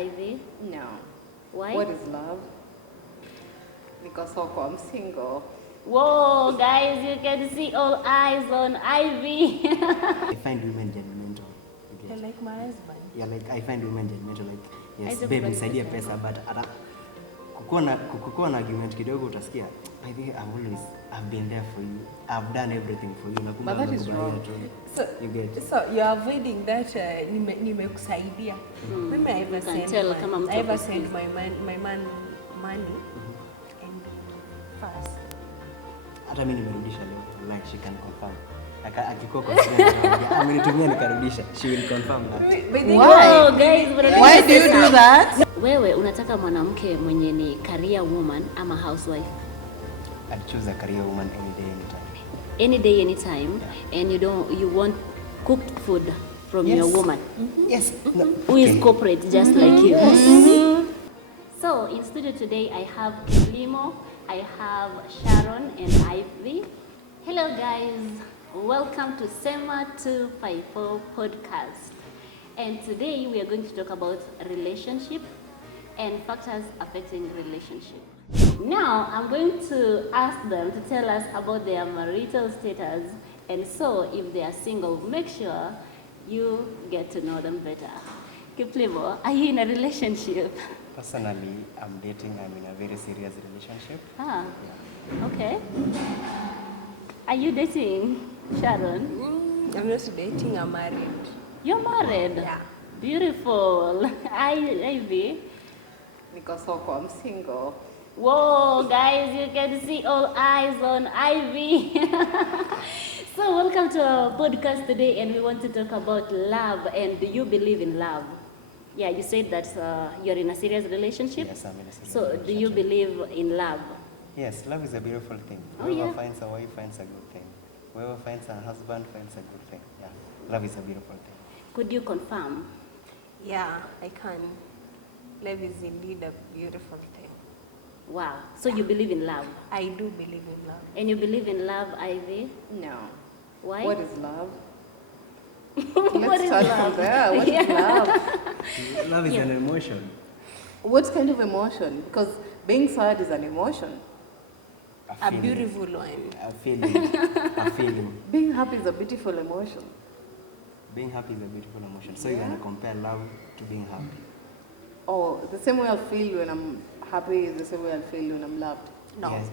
Ivy? No. Why? What is love? Because I'm single. Whoa, guys, you can see all eyes on Ivy. I find women judgmental. You're like my husband. Yeah, like I find women judgmental. Like, yes, Isaac babe, Brown nisaidie is the pesa, but kukuwa na argument kidogo utasikia, I think I've been there for you. I've done everything for you. But that is wrong. You get. So you're avoiding that nimekusaidia. Mimi I ever can tell kama mtu I ever ako send my man money and fast. Hata mimi nimerudisha leo. Like she can confirm. Akikuwa confident, amenitumia nikarudisha. She will confirm that. Whoa, guys, Why do you do that? Wewe unataka mwanamke mwenye ni career woman ama housewife? I'd choose a career woman any day, anytime. Any day, anytime, and you want cooked food from your woman Yes. No. who is corporate just like you. So in studio today I have Kiplimo, I have Sharon and Ivy. Hello guys, welcome to SEMA 254 podcast. And today we are going to talk about relationship and factors affecting relationship. Now I'm going to ask them to tell us about their marital status, and so if they are single, make sure you get to know them better. Kiplimo, are you in a relationship? Personally, I'm in a very serious relationship. Ah, Yeah. okay. Are you dating, Sharon? I'm not dating, I'm married. You're married? Yeah. Beautiful. Ivy? Because I'm single. Whoa, guys, you can see all eyes on Ivy. So welcome to our podcast today, and we want to talk about love. And do you believe in love? Yeah, you said that you're in a serious relationship. Yes, I'm in a serious So do you relationship. believe in love? Yes, love is a beautiful thing. Oh, Whoever yeah. finds a wife finds a good thing. Whoever finds a husband finds a good thing. Yeah, love is a beautiful thing. Could you confirm? Yeah, I can. Love is indeed a beautiful thing. Wow. So you believe in love? I do believe in love. And you believe in love, Ivy? No. Why? What is love? What Let's is start love? from there. What is Yeah. love? Love is Yeah. an emotion. What kind of emotion? Because being sad is an emotion. A feeling. beautiful one. A feeling. A feeling. Being happy is a beautiful emotion. Being happy is a beautiful emotion. So you're gonna compare love to being happy. Oh, the same way I'll feel when I'm happy is the same way I'll feel when I'm loved. No. Yes.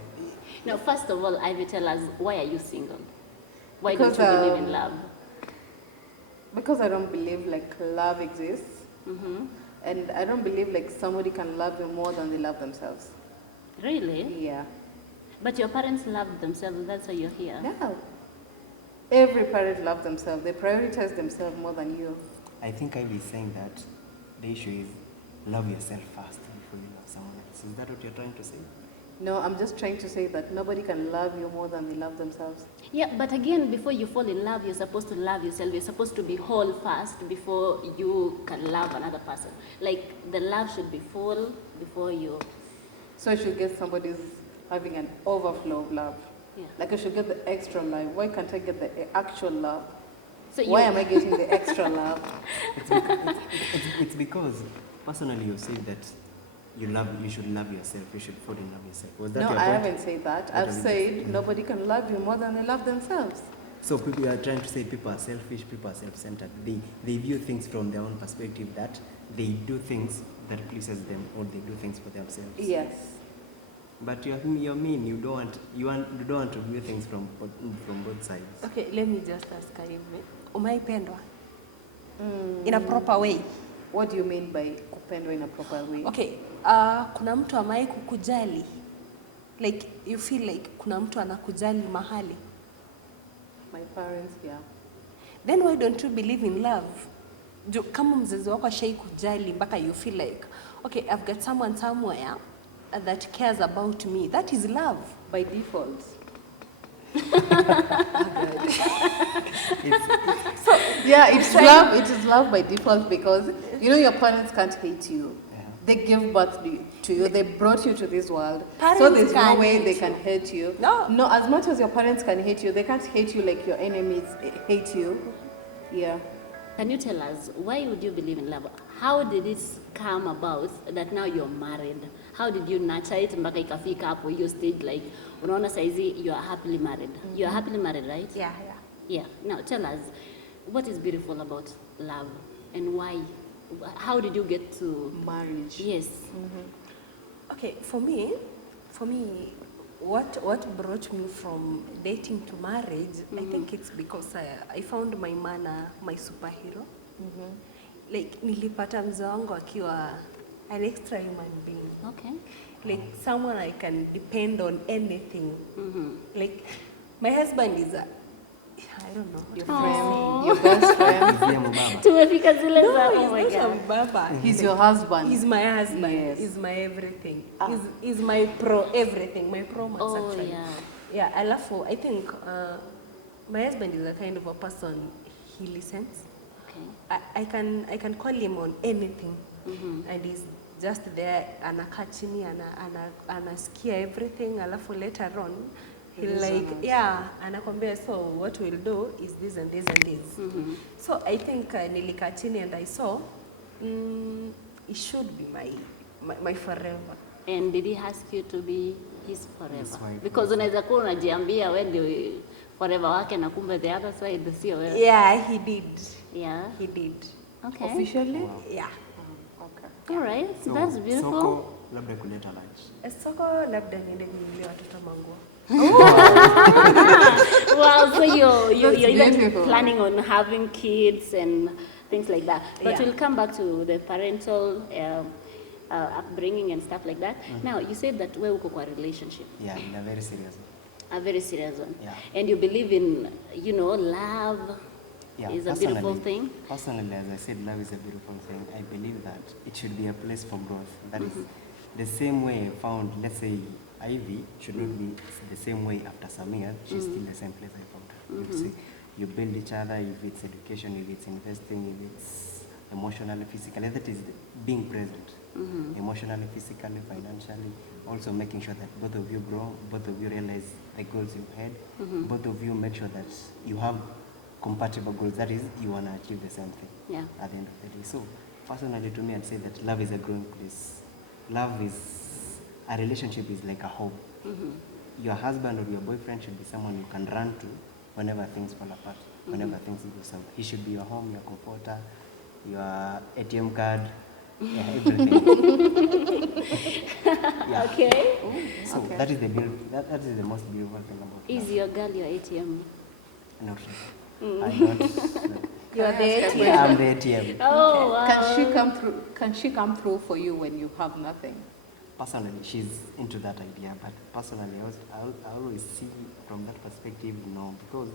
Now, first of all, Ivy, tell us, why are you single? Why Because, don't you believe in love? Because I don't believe like love exists. Mm-hmm. And I don't believe like somebody can love you more than they love themselves. Really? Yeah. But your parents loved themselves, that's why you're here. Yeah. Every parent loves themselves. They prioritize themselves more than you. I think I'll be saying that the issue is love yourself first before you love someone else. Is that what you're trying to say? No, I'm just trying to say that nobody can love you more than they love themselves. Yeah, but again, before you fall in love, you're supposed to love yourself. You're supposed to be whole first before you can love another person. Like, the love should be full before you... So I should get somebody who's having an overflow of love. Yeah. Like I should get the extra love. Why can't I get the actual love? So Why am I getting the extra love? It's because personally you say that you should love yourself, you should fall in love yourself. Was that No, your I point? haven't said that. What I've have you said said? nobody can love you more than they love themselves. So people are trying to say people are selfish, people are self-centered. They view things from their own perspective, that they do things that pleases them, or they do things for themselves. Yes. But you're mean. You don't want to view things from both sides. Okay, let me just ask hivi. Umaipendwa? In a proper way. What do you mean by kupendwa in a proper way? Okay, kuna mtu amai kukujali. Like you feel like kuna mtu anakujali mahali. My parents, yeah. Then why don't you believe in love? Kama mzazi wako ashai kujali mpaka you feel like, okay, I've got someone somewhere that cares about me. That is love. By default. Yeah, it's love. It is love by default because you know your parents can't hate you. Yeah. They gave birth to you. They brought you to this world. Parents So there's no can't way hate they you. can hate you. No. No, as much as your parents can hate you, they can't hate you like your enemies hate you. Yeah. Can you tell us why would you believe in love? How did it come about that now you're married? How did you nurture it mpaka ikafika hapo hiyo stage like unaona saizi you are happily married? You are happily married, right? Yeah. Yeah. Now tell us what is beautiful about love and why? How did you get to Marriage. Yes. Okay, for me, what brought me from dating to marriage, I think it's because I found my man my superhero. Like nilipata mzee wangu akiwa an extra human being. Okay. Like someone I can depend on anything. Like my husband is I don't know. Your friend, your best friend. Mzee mbaba. Tumefika zile za No, oh my he's not god. a baba. He's your husband. He's my husband. Yes. He's my everything. He's my pro everything. My pro max Oh, actually. yeah. Yeah, I think my husband is a kind of a person. He listens. Okay. I can call him on anything, and he's just there. Anakaa chini, anasikia everything. Alafu later on, he like anakwambia, so what we'll do is this and this and this. So I think nilikaa chini and I saw it should be my forever. And did he ask you to be his forever? His wife. Because unaweza kuwa unajiambia wewe ndio forever wake na kumbe the other side sio wewe. Yeah, he did. Yeah. He did. Okay. Officially? Yeah. Okay. All right. So that's beautiful. Soko labda kuleta lunch. Soko labda niende kununulia watoto manguo. Wow, so you're That's even beautiful. planning on having kids and things like that. But Yeah. we'll come back to the parental upbringing and stuff like that. Now, you said that wewe uko kwa relationship, Yeah, in a very serious way. a very serious one. Yeah. And you believe in, love Yeah, is a beautiful personally- thing. Personally, as I said, love is a beautiful thing. I believe that it should be a place for growth. That is the same way I found, let's say, Ivy should not be the same way after Samir. She's still the same place I found her. You see, you build each other, if it's education, if it's investing, if it's emotionally, physically, that is being present. Emotionally, physically, financially, also making sure that both of you grow, both of you realize the goals you had, both of you make sure that you have compatible goals, that is, you want to achieve the same thing Yeah. at the end of the day. So, personally to me, I'd say that love is a growing place. Love is, a relationship is like a home. Your husband or your boyfriend should be someone you can run to whenever things fall apart, whenever things go south. He should be your home, your comforter, your ATM card, everything. Yeah. Okay. So that is the that is the most beautiful thing about Is love. your girl your ATM? Not really. I'm not. You are the Yeah, I'm the ATM. Oh, wow. Can she come through for you when you have nothing? Personally, she's into that idea, but personally, I always see from that perspective, no, because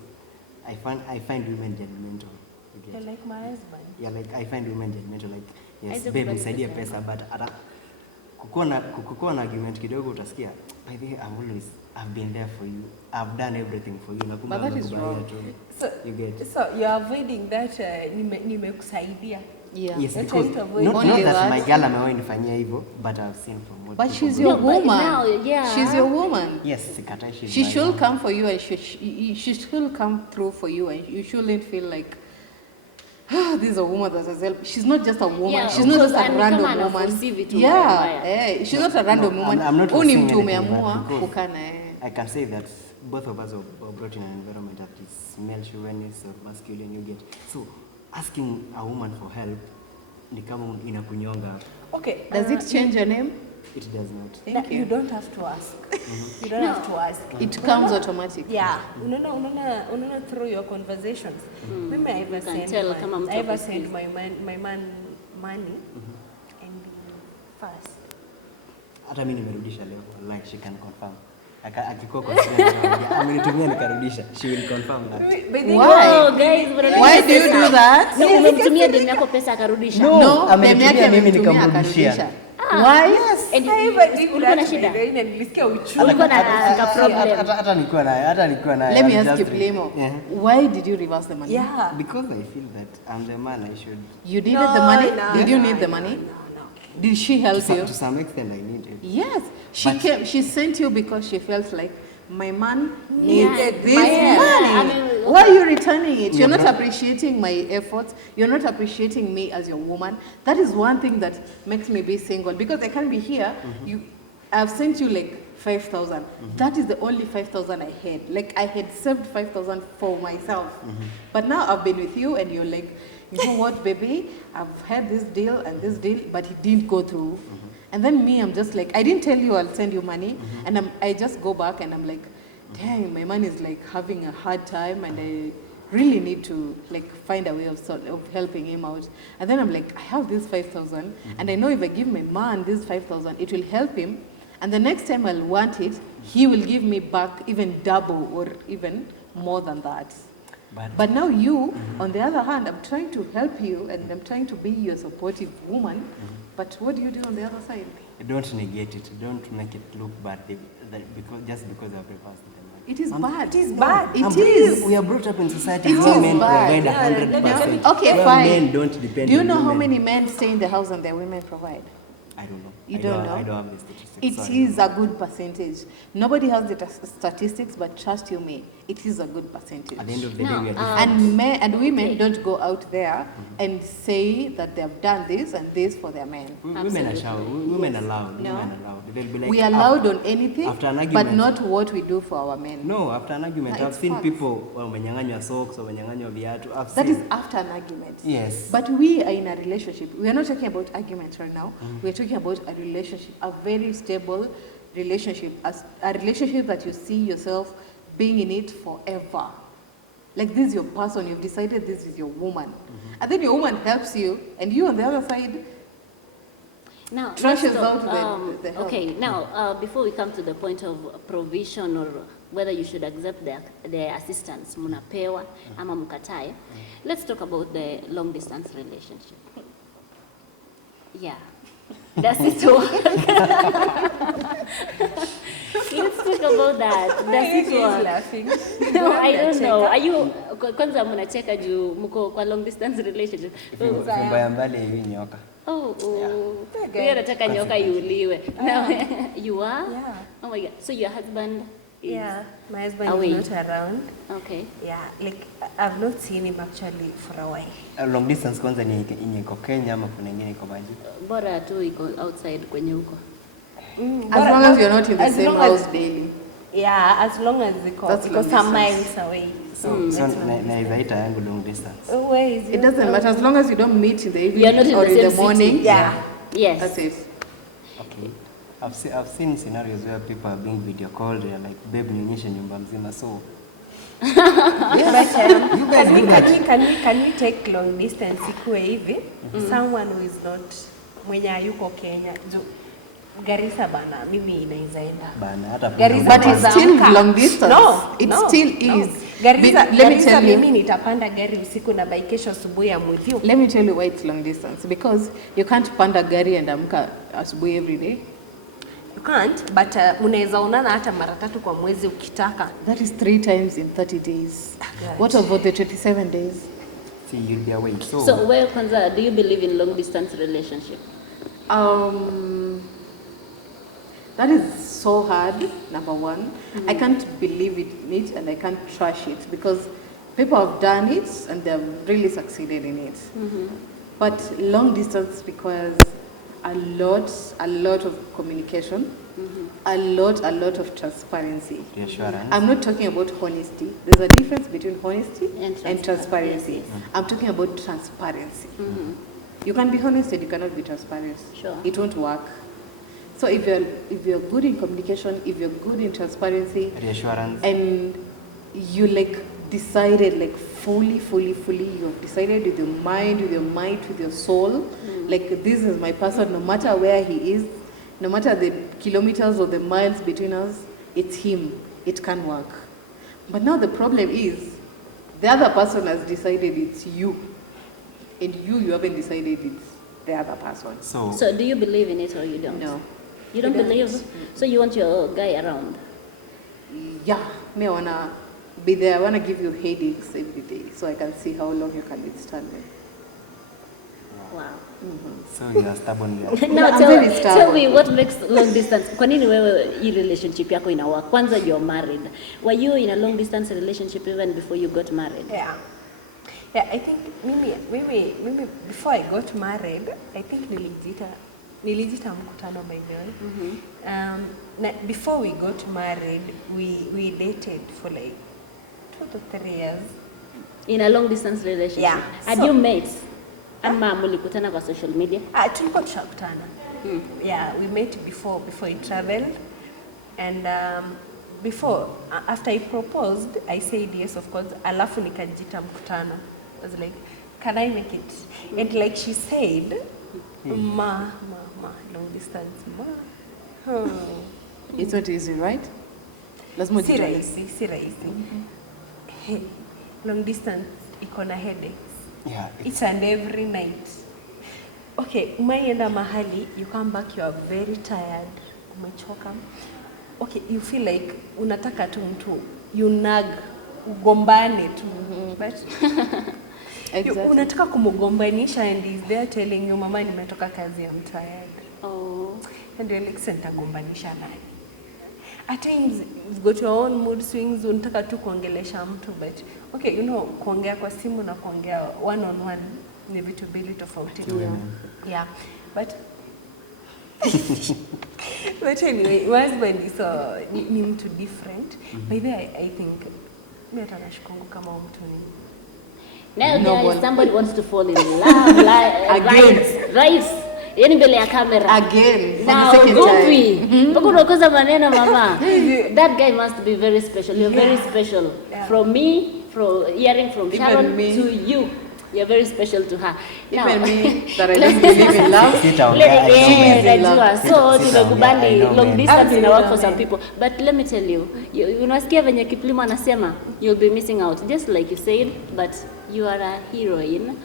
I find women judgmental. You You're get? like my husband. Yeah, like I find women judgmental, like yes, Haija babe, kubali nisaidie pesa pesa, but kukuwa na argument kidogo utasikia, by the way, I've been there for you, I've done everything for you. Na kumbe But that is amekubali wrong. tu. So, You get? so you're avoiding that nimekusaidia. Yeah. Yes, You're because trying to avoid not Only that that. my girl amewahi nifanyia hivyo, but I've seen from what But people she's do. your No, but woman. now, yeah. She's your woman. Yes, sikatai, she's She my should woman. come for you, and she should come through for you, and you shouldn't feel like, this is a woman that has helped. She's not just a woman. Yeah, She's not just because a ni random kama woman. anaforce vitu Yeah, mbaya. she's not a random woman. I'm not Huyu ni saying mtu anything bad umeamua because kukaa naye. I can say that both of us are brought in an environment that is male chauvinist or masculine, you get. So asking a woman for help ni kama inakunyonga. Okay. Does it change your name? It does not. Thank You you. don't have to ask. You don't have to ask. It comes automatic. Yeah, unaona through your conversations. Mimi I ever You can send tell kama mtu I ever ako send my man money and first. Hata mimi nimerudisha leo, like she can confirm. Akikuwa confident, amenitumia nikarudisha. She will confirm that. Why? Oh, guys, Why do you do that? No, umemtumia demu yako pesa akarudisha. No, dem yake amenitumia mimi amemtumia nikamrudishia. akarudisha. Why? And I ever did ulikuwa na that, shida? by the way, na nilisikia uchungu. Ulikuwa na problem. Hata nilikuwa naye. Let me I'm ask you, just- Plemo. Yeah. Why did you reverse the money? Yeah. Because I feel that I'm the man, I should. You needed the money? Did you need the money? No. Did she help you? To some extent, I need it. Yes. She But- came. She sent you because she felt like my man Yeah. needed this Yeah. money. I mean, Why are you returning it? You're not appreciating my efforts. You're not appreciating me as your woman. That is one thing that makes me be single, because I can't be here. I've sent you like 5,000. That is the only 5,000 I had. Like I had saved 5,000 for myself. But now I've been with you and you're like, you know what, baby? I've had this deal and this deal, but it didn't go through. And then me, I'm just like, I didn't tell you I'll send you money. And I just go back and I'm like, dang, my man is like having a hard time and I really need to like find a way of helping him out. And then I'm like, I have this 5,000 and I know if I give my man this 5,000, it will help him. And the next time I'll want it, he will give me back even double or even more than that. But now you, on the other hand, I'm trying to help you and I'm trying to be your supportive woman. But what do you do on the other side? Don't negate it. Don't make it look bad just because I've reversed them. It is bad. It is bad. It is. We are brought up in society It where is men bad. provide 100%. Okay, where fine. Men don't depend Do you on know how women. many men stay in the house and their women provide? I don't know. You don't know? I don't have the statistics. It so I is don't a good percentage. Nobody has the statistics, but trust you me, it is a good percentage. At the end of the No, day, we are different. And men and women Okay. don't go out there and say that they have done this and this for their men. Women are Absolutely. shy. Women Yes. allowed. No. Women allowed. They'll be like, We are allowed on anything, after an but argument. not what we do for our men. No, after an argument, No, I've it's seen facts. people wamenyang'anywa socks or wamenyang'anywa viatu. I've That seen. is after an argument. Yes. But we are in a relationship. We are not talking about arguments right now. We are talking about a relationship, a very stable relationship, a relationship that you see yourself being in it forever. Like this is your person, you've decided this is your woman. And then your woman helps you, and you on the other side, Now, trashes let's out talk, the help. okay, now, before we come to the point of provision or whether you should accept the assistance, munapewa ama mukatae, let's talk about the long distance relationship. Yeah. Does it work? Let's talk about that. Does it work? laughing? No, I don't know. Are you kwanza mnacheka juu mko kwa long distance relationship? Fimbo ya mbali hii nyoka. Oh, wewe nataka nyoka iuliwe. Now, you are? Yeah. Oh my God. So your husband is Yeah, my husband away. is not around. Okay. Yeah, like I've not seen him actually for a while. Long distance kwanza ni yenye iko Kenya ama kuna ingine iko maji? Bora tu iko outside kwenye huko. as long as you're not in the as same long as- house daily. Yeah, as long as it's That's long some distance. miles away. So that's long naweza ita yangu long distance. Oh, where is It doesn't matter as long as you don't meet in the You are not evening in or the in the same morning. city. Yeah. Yes. That's it. Okay. I've seen scenarios where people are being video called, they're like, babe, nionyeshe nyumba mzima. So But You guys do that. can we take long distance ikuwe hivi? Someone who is not mwenye hayuko Kenya. Garissa bana, mimi inaweza enda. bana hata Garissa But naweza it's still amka. long distance. No, It no, still no. is. Garissa, Let me tell mimi you. nitapanda gari usiku na by kesho asubuhi I'm with you. Let me tell you why it's long distance. Because you can't panda gari and amka asubuhi every day. You can't, but unaweza onana hata mara tatu kwa mwezi ukitaka. That is 3 times in 30 days. Right. What about the 27 days? see you'll be away. So where kwanza do you believe in long distance relationship? That is so hard, number one. I can't believe in it and I can't trash it because people have done it and they've really succeeded in it. But long distance requires a lot of communication, a lot of transparency. Reassurance. I'm not talking about honesty. There's a difference between honesty And and transparency. yes, yes. I'm talking about transparency. You can be honest and you cannot be transparent. Sure. It won't work. So if you're good in communication, if you're good in transparency, Reassurance. and you like decided like fully, you have decided with your mind, with your might, with your soul, like this is my person, no matter where he is, no matter the kilometers or the miles between us, it's him. It can work. But now the problem is, the other person has decided it's you, and you haven't decided it's the other person. So do you believe in it or you don't? No. You don't I don't. believe? So you want your guy around? Yeah, me I wanna be there. I wanna give you headaches every day, so I can see how long you can withstand me. Wow. So you are stubborn girl. Now I'm very tell stubborn. me what makes long distance. Kwa nini wewe hii relationship yako ina work? Kwanza you're married. Were you in a long distance relationship even before you got married? Yeah. Yeah, I think mimi before I got married, I think nilijita mkutano by the way. Before we got married, we dated for like 2 to 3 years. In a long distance relationship. Yeah. Had you met? Ama mlikutana kwa social media? Tulikuwa tushakutana. Yeah, we met before he traveled, and after he proposed, I said yes, of course. Alafu nikajita mkutano. I was like, can I make it? And like she said, ma, long distance, ma. It's not easy, right? Lazima Si ujitoe. rahisi. Hey, long distance iko na headaches. Yeah. Each and every night. Okay, umeenda mahali, you come back, you are very tired, umechoka. Okay, you feel like unataka tu mtu, you nag, ugombane tu. But Exactly. unataka kumugombanisha and he's there telling you, mama nimetoka kazi, I'm tired. Oh. And you're like, sentagombanisha nani? At times, you've got your own mood swings, unataka tu kuongelesha mtu, but okay, you know, kuongea kwa simu na kuongea one on one ni vitu mbili tofauti. Yeah. But anyway, my husband is ni mtu different. By the way, I think mimi hata nashukuru kama mtu ni Now No guys, one. somebody wants to fall in love. Again. Right. Yani mbele ya kamera. Again, for the Now, second gopi. time. Mpaka unakosa maneno mama. That guy must be very special. You're very special. Yeah. From me, from hearing from Even Sharon me. to you. You're very special to her. Even me, that I don't believe in love. Yeah, in love. najua. So Sit down, tumekubali yeah, I know, long man. distance ina work for Absolutely. some people. But let me tell you, unasikia venye Kiplimo anasema, you'll be missing out. Just like you said, but you are a heroine.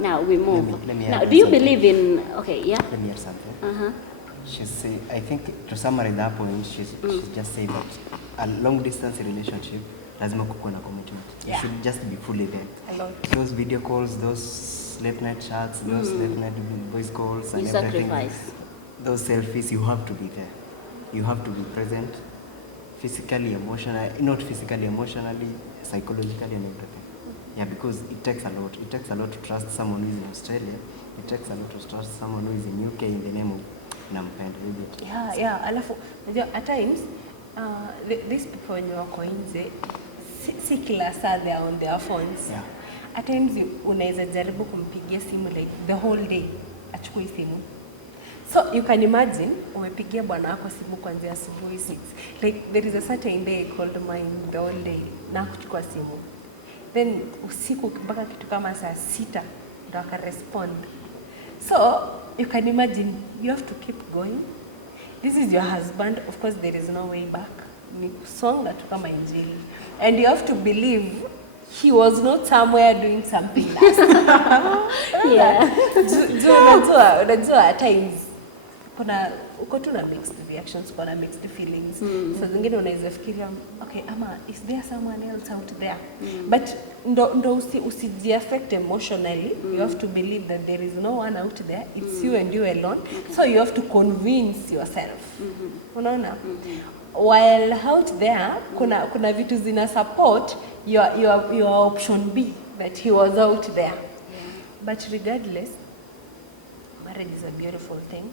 Now we move. Let me Now, add do you something. believe in, okay, yeah? Let me add something. Uh-huh. She's say, I think to summarize that point, she's just saying that a long distance relationship lazima kukuwa na commitment. You should just be fully there. a lot. Those video calls, those late night chats, those late night voice calls, and You everything. sacrifice. Those selfies, you have to be there. You have to be present, physically, emotionally, not physically, emotionally, psychologically, and everything. Yeah, because it takes a lot. It takes a lot to trust someone who is in Australia. It takes a lot to trust someone who is in UK in the name of nampenda. Yeah. Alafu, unajua, at times, these people wenye wako nje, si kila saa they are on their phones. Yeah. At times, unaweza jaribu kumpigia simu like the whole day, achukui simu. So you can imagine, umepigia bwana wako simu kuanzia asubuhi 6. Like there is a certain day I called mine the whole day, na kuchukua simu. Then usiku mpaka kitu kama saa 6 ndo akarespond. So you can imagine, you have to keep going. This is your husband, of course there is no way back. Ni kusonga tu kama injili. And you have to believe he was not somewhere doing something last. Yeah. Unajua at times uko tu na mixed reactions, uko na mixed feelings. So zingine unaweza fikiria, okay, ama is there someone else out there? But ndo usijiaffect emotionally. You have to believe that there is no one out there. It's you and you alone. So you have to convince yourself. Unaona? While out there, kuna vitu zina support your option B, that he was out there. But regardless, marriage is a beautiful thing.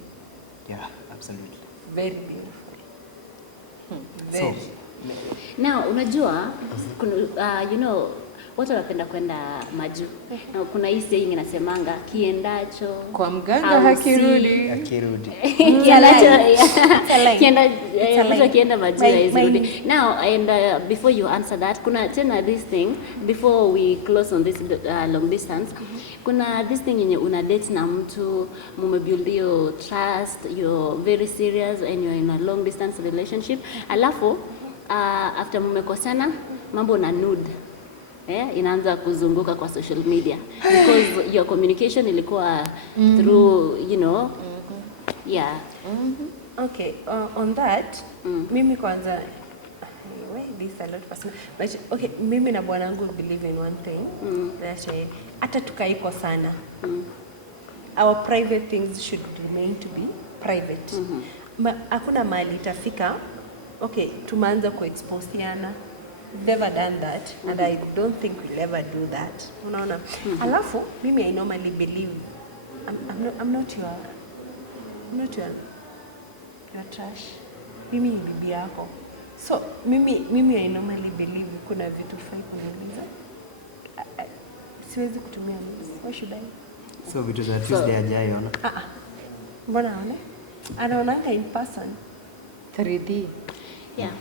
Yeah, absolutely. Very beautiful. Very. Now, unajua, you know, watu wanapenda kwenda maju. Na kuna hii saying inasemanga, kiendacho Kwa mganga au hakirudi. Akirudi. Mtu akienda majuu My- haizirudi. my- Now, and before you answer that, kuna tena this thing, before we close on this long distance, kuna this thing yenye una date na mtu, mumebuild your trust, you're very serious and you're in a long distance relationship, alafu after mmekosana, mambo na nude. Inaanza kuzunguka kwa social media because your communication ilikuwa through, you know, yeah. Okay, on that, mimi kwanza, anyway, this is a lot personal, but okay, mimi na bwanangu believe in one thing, that hata tukaiko sana, our private things should remain to be private. Hakuna mahali itafika, okay, tumeanza kuexposiana. Never done that, and I don't think we'll ever do that. Unaona? Alafu, mimi I normally believe, I'm not your trash. Mimi ni bibi yako. So, mimi I normally believe kuna vitu fai kuniuliza. Siwezi kutumia mimi. Why should I? So vitu za Tuesday hajaiona. Mbona aone? Anaonanga in person. 3D. Yeah.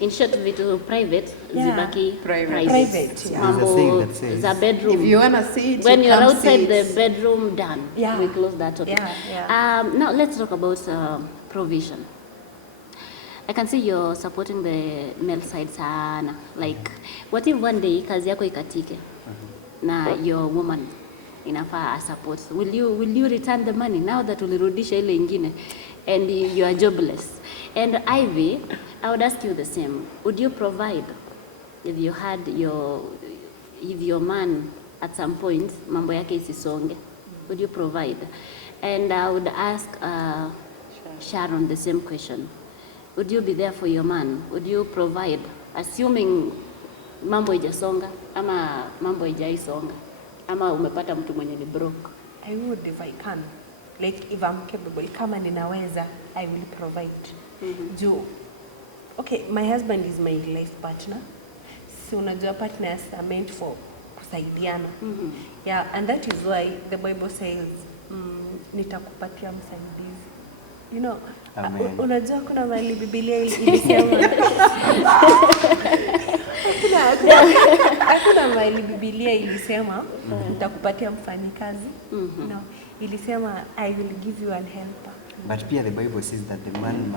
In short, vitu private, Yeah. zibaki Private. Private, yeah. Mambo There's a saying that says, za bedroom. If you wanna see it, When you you're come outside see the it. bedroom, done. Yeah. We close that topic. Yeah. Now let's talk about provision. I can see you're supporting the male side sana. Like, what if one day kazi yako ikatike na your woman inafaa support? Will you return the money now that ulirudisha ile ingine and you are jobless? And Ivy, I would ask you the same. Would you provide if you had your man at some point mambo yake isisonge? Would you provide? And I would ask Sharon the same question. Would you be there for your man? Would you provide, assuming mambo ijasonga ama mambo ijaisonga ama umepata mtu mwenye ni broke? I would if I can. Like if I'm capable, kama ninaweza, I will provide. Juu, okay, my husband is my life partner. So unajua partners are meant for kusaidiana. Yeah, and that is why the Bible says, nitakupatia msaidizi. You know, unajua kuna mahali Biblia ilisema hakuna mahali Biblia ilisema nitakupatia mfanyikazi. No, ilisema I will give you an helper. But pia the Bible says that the man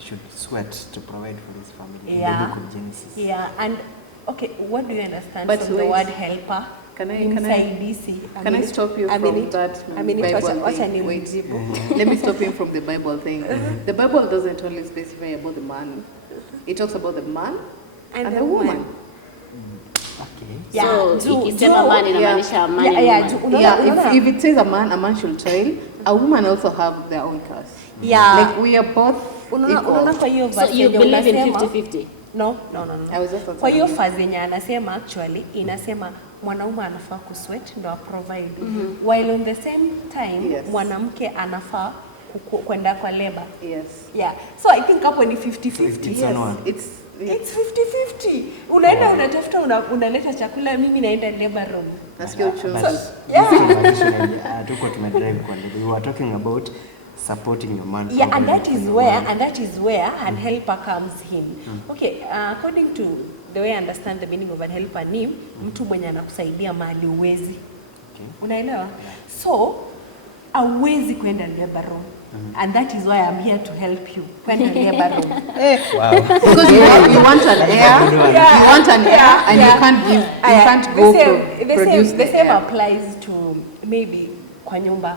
should sweat to provide for his family. Yeah. In the book of Genesis. Yeah, and okay, what do you understand But from the wait. word helper? Can I stop you from that Bible Wacha thing? ni Wait. mjibu. Let me stop you from the Bible thing. The Bible doesn't only specify about the man. It talks about the man and the woman. Okay. Yeah, So ikisema man inamaanisha man and woman. Yeah, if it says a man should toil, a woman also have their own cars. Yeah. Like we are both Unaona equal. kwa hiyo So verse you yenye believe in unasema 50-50? No. I was just Kwa hiyo phase yenye anasema actually inasema mwanaume anafaa kusweat ndo provide. While on the same time Yes. mwanamke anafaa kwenda kwa labor. Yes. Yeah. So I think hapo ni 50-50. It's on one. It's It's 50-50. Unaenda unatafuta unaleta chakula, mimi naenda labor room. nasikia uchungu. Tuko tumedrive kwa ndege. We were talking about supporting your man. Yeah, and that providing is for where your man. an helper comes in. Okay, according to the way I understand the meaning of an helper ni mtu mwenye anakusaidia mahali uwezi. Okay. Unaelewa? So, hauwezi kwenda labor room. And that is why I'm here to help you. Kwenda labor room. Because you want an heir, you want an heir, and you can't go produce the same heir. applies to maybe kwa nyumba.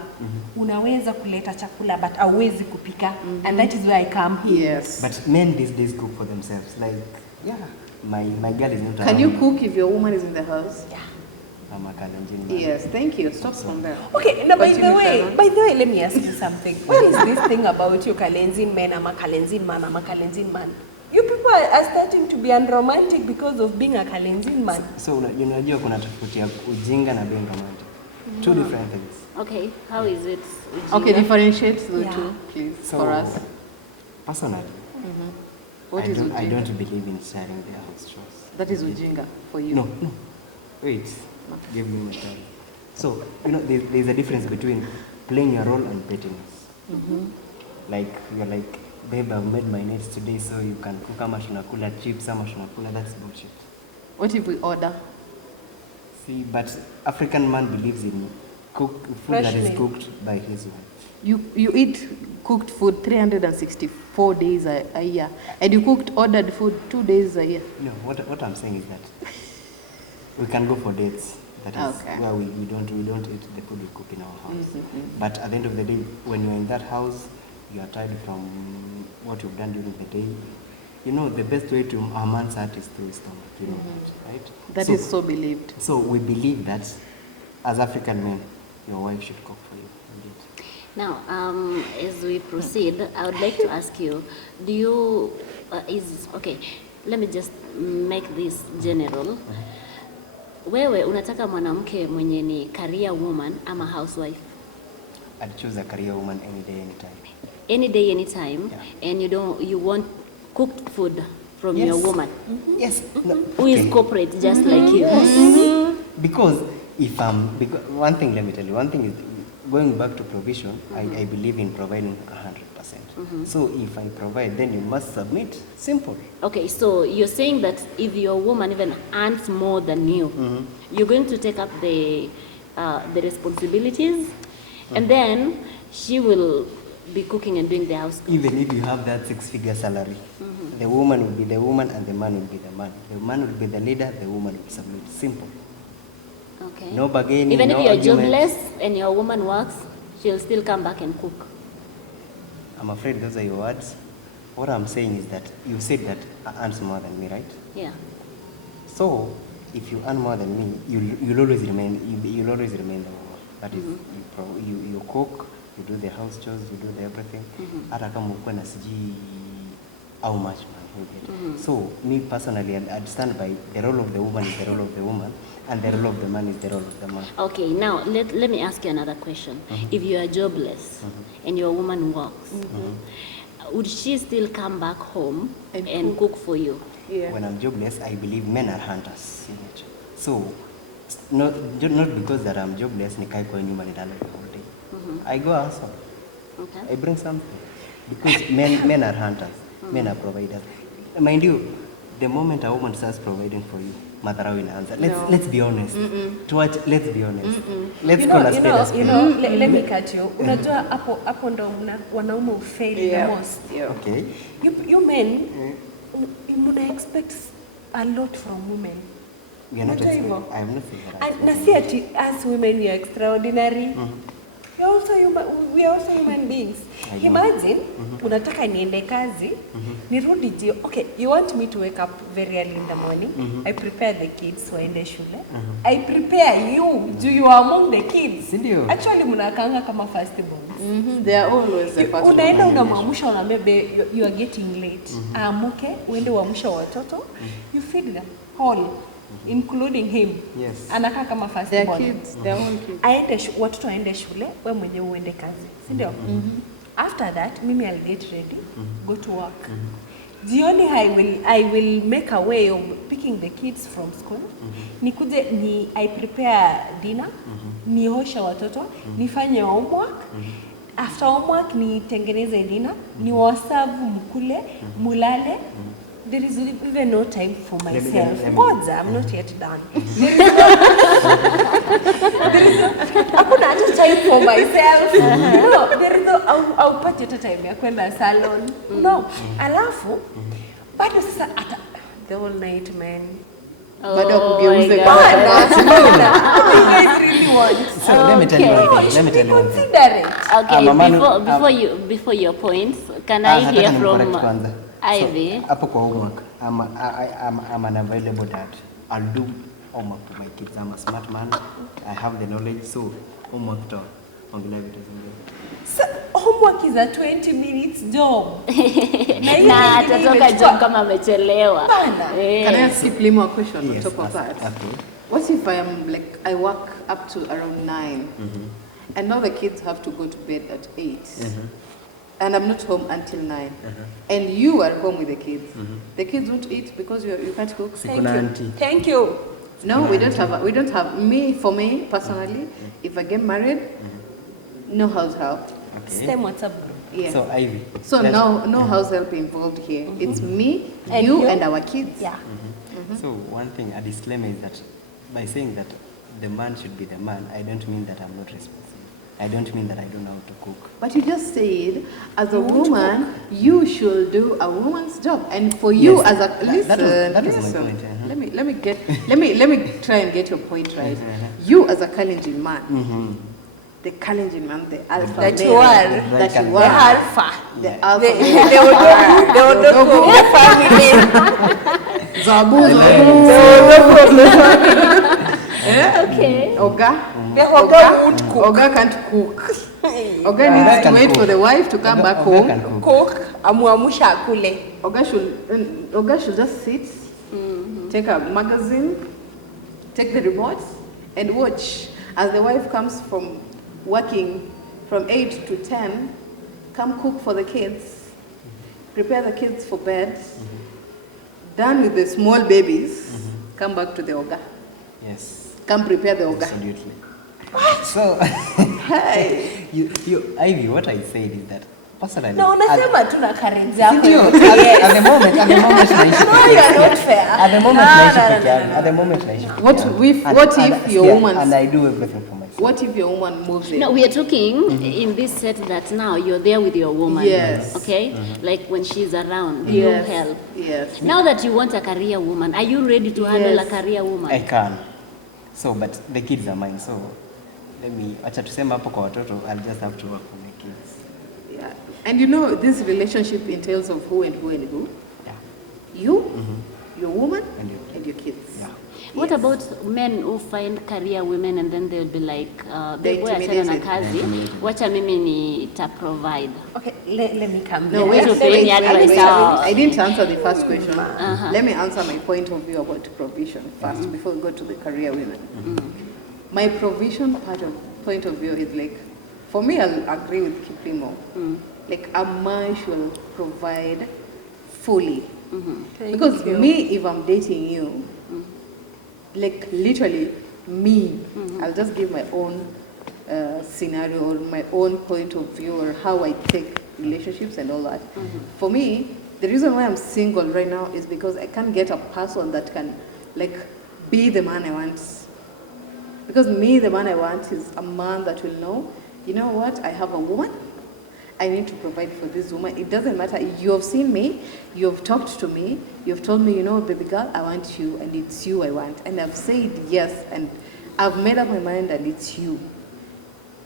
Unaweza kuleta chakula but hauwezi kupika. And that is where I come here. Yes. But men these days cook for themselves. Like, my girl is not Can you cook if your woman is in the house? Yeah. I'm a Kalenjin man. Yes, thank you. Stop from there. Okay, now by Continue, Sharon. the way, let me ask you something. What is this thing about you Kalenjin men? I'm a Kalenjin man. You people are starting to be unromantic because of being a Kalenjin man. So unajua kuna tofauti ya ujinga na being romantic. Two different things. Okay, how is it? Okay, differentiate the Yeah. two, please, So, for us. personally, What I is don't ujinga? believe in sharing their house chores. That is ujinga for you. No. Wait. Give me my time. So, there's a difference between playing your role and pettiness. Like, you're like, babe, I've made my needs today, so you can cook ama tunakula chips ama tunakula. That's bullshit. What if we order? See, but African man believes in food that is Freshly. cooked by his wife. You eat cooked food 364 days a year, and you cooked ordered food 2 days a year. No, what I'm saying is that we can go for dates. That is Okay. where we don't eat the food we cook in our house. But at the end of the day, when you're in that house, you are tired from what you've done during the day. You know, the best way to a man's heart is through his stomach. You know that, right? That is so believed. So we believe that as African men, your wife should cook for you. Indeed. Now, as we proceed, I would like to ask you, do you, okay, let me just make this general. Wewe unataka mwanamke mwenye ni career woman ama housewife? I'd choose a career woman any day, anytime. Any day, anytime, Yeah. and you want cooked food from your woman Yes. No, who is okay. corporate just like you. Because one thing, let me tell you, one thing is going back to provision, I believe in providing 100%. So if I provide, then you must submit. Simple. Okay, so you're saying that if your woman even earns more than you, you're going to take up the responsibilities, and then she will be cooking and doing the house. Even if you have that 6-figure salary, the woman will be the woman and the man will be the man. The man will be the leader, the woman will submit. Simple. Okay. No bargaining, Even if no you're argument. jobless and your woman works, she'll still come back and cook. I'm afraid those are your words. What I'm saying is that you said that I earn more than me, right? Yeah. So if you earn more than me, you'll always remain the woman. That is, you cook, you do the house chores, you do the everything. Hata kama uko na siji how much man you get. So me personally, I'd stand by the role of the woman is the role of the woman, and the role of the man is the role of the man. Okay, now let me ask you another question. If you are jobless and your woman works, would she still come back home and cook for you? Yeah. When I'm jobless, I believe men are hunters in nature. So not because that I'm jobless, nikai kwa nyumba nilale the whole day. I go outside. Okay. I bring something. Because men are hunters, men are providers. Mind you, the moment a woman starts providing for you, madharau inaanza. Let's be honest. Let's be honest. Let's call a spade a spade. Let me cut you. Unajua hapo ndo wanaume ufail the most. Yeah. Okay. You men, muna expect a lot from women. We are not Unajua hivyo? I am not saying that. Na si ati as women we are extraordinary. We are also human beings. Imagine unataka niende kazi, nirudi jio. Okay, you want me to wake up very early in the morning. I prepare the kids waende shule. I prepare you. You are among the kids. Sindio? Actually mnakaanga kama first born. They are always the first Unaenda one. unamwamsha unamwambia you are getting late. Amuke uende uamsha watoto. You feed them all, including him. Yes. Anakaa kama first Their born. kids, their own kids. Watoto waende shule, wewe mwenyewe uende kazi, si ndio? After that, mimi I'll get ready, go to work. Jioni I will make a way of picking the kids from school. Nikuje I prepare dinner, niosha watoto, nifanye homework. After homework nitengeneze dinner, niwaserve mkule, mulale. There is even no time for myself. Ngoja, I'm not yet done. Hakuna hata time for myself. No, there is no haupati hata time ya kwenda salon. No. Alafu bado sasa the whole night man. Bado kugeuze Bana, what do you guys really want? So let me tell you one thing. You Let me should tell be you one thing. considerate. Okay, before your points, can I hear from Ivy? Hapo kwa homework, I'm an available dad. I'll do homework to my kids. I'm a smart man. I have the knowledge. So homework to ongelea vitu zingine. So, homework is a 20 minutes job. Na atatoka job kama amechelewa. Can I ask you a more question on Yes, top of ask. that? Okay. What if I work up to around 9, and now the kids have to go to bed at 8, and I'm not home until 9, and you are home with the kids? The kids won't eat because you can't cook. Thank you. No, we don't have. For me personally, if I get married, no house help. Okay. Same WhatsApp group. Yeah. So Ivy. So no house help involved here. It's me, And you, you. and our kids. Yeah. So one thing, a disclaimer is that by saying that the man should be the man, I don't mean that I'm not responsible. I don't mean that I don't know how to cook. But you just said, as a woman, you should do a woman's job, and for you Yes, as a that was my listen. point, Let me try and get your point right. You as a Kalenjin man, the Kalenjin man, the alpha That male, you are. that you The are, alpha. the alpha The male. Odogu family. Zabu, Okay. Oga, The Oga would cook. Oga can't cook. Oga needs to wait for the wife to come back home. Cook, amuamusha akule. Oga should just sit, take a magazine, take the remote, and watch as the wife comes from working from 8 to 10, come cook for the kids, prepare the kids for bed, done with the small babies, come back to the Oga. Yes. Come prepare the Oga. Absolutely. So, Hey. Ivy, what I said is that personally. No, unasema tu na courage yako. Ndio, at the moment naishi. No, you are not fair. At the moment naishi peke yangu. At the moment naishi peke yangu. What if your woman? And I do everything for myself. What if your woman moves in? No, we are talking in this set that now you're there with your woman. Yes. Okay? Like when she's around, Yes. you help. Yes. Now that you want a career woman, are you ready to handle a career woman? I can. So, but the kids are mine. So, acha tuseme hapo kwa watoto, I'll just have to work for my kids. Yeah. And you know, this relationship entails of who and who and who? Yeah. You, your woman, And your kids. Yeah. What Yes. about men who find career women and then they'll be like, They're wewe achana na intimidated. kazi, wacha mimi nita provide. Okay, let me come. No, Yeah, wait, that's wait, okay. wait, Yeah, wait, advice. I didn't answer the first question. Let me answer my point of view about provision first before we go to the career women. My provision point of view is like, for me, I'll agree with Kiplimo. Like a man should provide fully. Because me, if I'm dating you, like literally me, I'll just give my own scenario or my own point of view or how I take relationships and all that. For me, the reason why I'm single right now is because I can't get a person that can like be the man I want. Because me, the man I want is a man that will know, you know what, I have a woman, I need to provide for this woman. It doesn't matter. You have seen me, you have talked to me, you have told me, you know, baby girl, I want you, and it's you I want. And I've said yes, and I've made up my mind, and it's you.